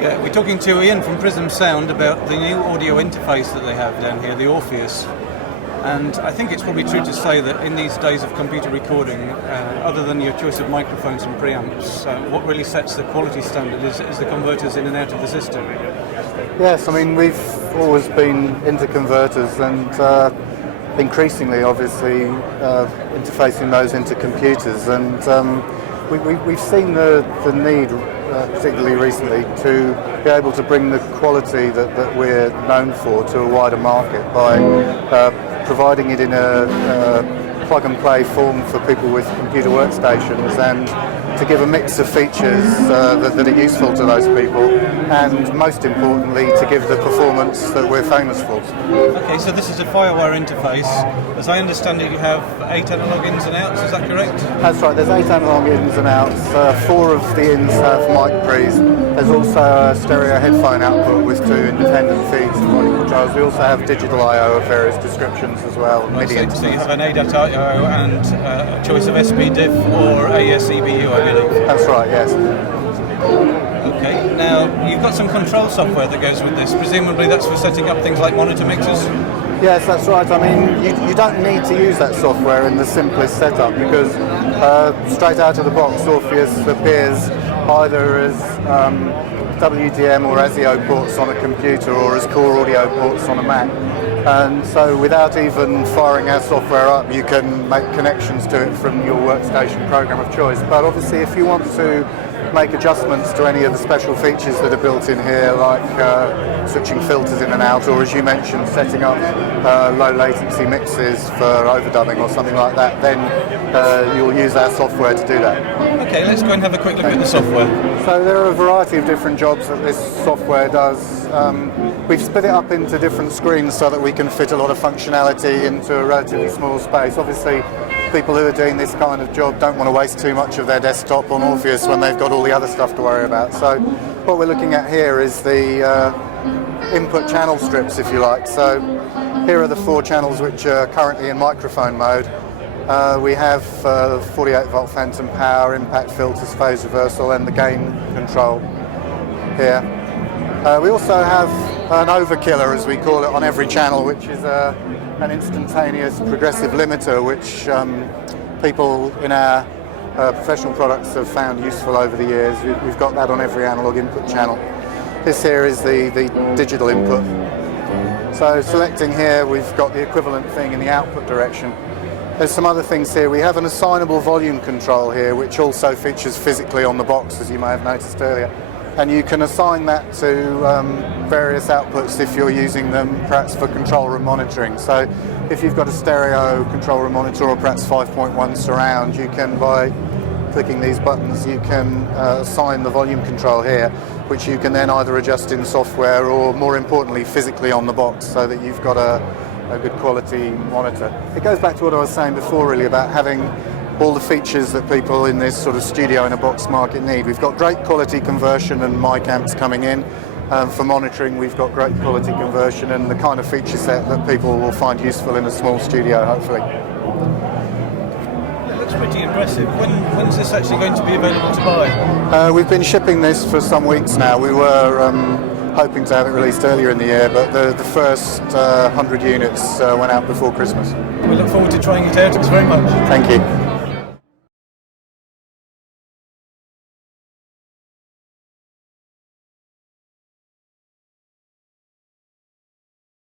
Yeah, we're talking to Ian from Prism Sound about the new audio interface that they have down here, the Orpheus. And I think it's probably true to say that in these days of computer recording, other than your choice of microphones and preamps, what really sets the quality standard is the converters in and out of the system. Yes, I mean, we've always been into converters and increasingly, obviously, interfacing those into computers. And we've seen the need, particularly recently, to be able to bring the quality that we're known for to a wider market by providing it in a plug-and-play form for people with computer workstations, and to give a mix of features that are useful to those people, and most importantly to give the performance that we're famous for. Okay, so this is a Firewire interface. As I understand it, you have 8 analog ins and outs, is that correct? That's right, there's 8 analog ins and outs, 4 of the ins have mic pre's. There's also a stereo headphone output with 2 independent feeds and volume controls. We also have digital I/O of various descriptions as well. Right, so you have an ADAT-I/O and a choice of SPDIF or ASEBU, I believe. That's right, yes. Okay, now you've got some control software that goes with this. Presumably that's for setting up things like monitor mixers? Yes, that's right. I mean, you don't need to use that software in the simplest setup, because straight out of the box, Orpheus appears either as WDM or ASIO ports on a computer or as core audio ports on a Mac. And so without even firing our software up, you can make connections to it from your workstation program of choice. But obviously, if you want to make adjustments to any of the special features that are built in here, like switching filters in and out, or as you mentioned, setting up low latency mixes for overdubbing or something like that, then you'll use our software to do that. Okay, let's go and have a quick look at the software. So there are a variety of different jobs that this software does. We've split it up into different screens so that we can fit a lot of functionality into a relatively small space. Obviously, people who are doing this kind of job don't want to waste too much of their desktop on Orpheus when they've got all the other stuff to worry about. So what we're looking at here is the input channel strips, if you like. So here are the 4 channels which are currently in microphone mode. We have 48 volt phantom power, impact filters, phase reversal, and the gain control here. We also have an overkiller, as we call it, on every channel, which is an instantaneous progressive limiter, which people in our professional products have found useful over the years. We've got that on every analog input channel. This here is the digital input. So selecting here, we've got the equivalent thing in the output direction. There's some other things here. We have an assignable volume control here, which also features physically on the box, as you may have noticed earlier. And you can assign that to various outputs if you're using them perhaps for control room monitoring. So if you've got a stereo control room monitor or perhaps 5.1 surround, you can, by clicking these buttons, you can assign the volume control here, which you can then either adjust in software or, more importantly, physically on the box, so that you've got a good quality monitor. It goes back to what I was saying before, really, about having all the features that people in this sort of studio in a box market need. We've got great quality conversion and mic amps coming in. For monitoring, we've got great quality conversion and the kind of feature set that people will find useful in a small studio, hopefully. It looks pretty impressive. When's this actually going to be available to buy? We've been shipping this for some weeks now. We were hoping to have it released earlier in the year, but the first 100 units went out before Christmas. We look forward to trying it out. Thanks very much. Thank you.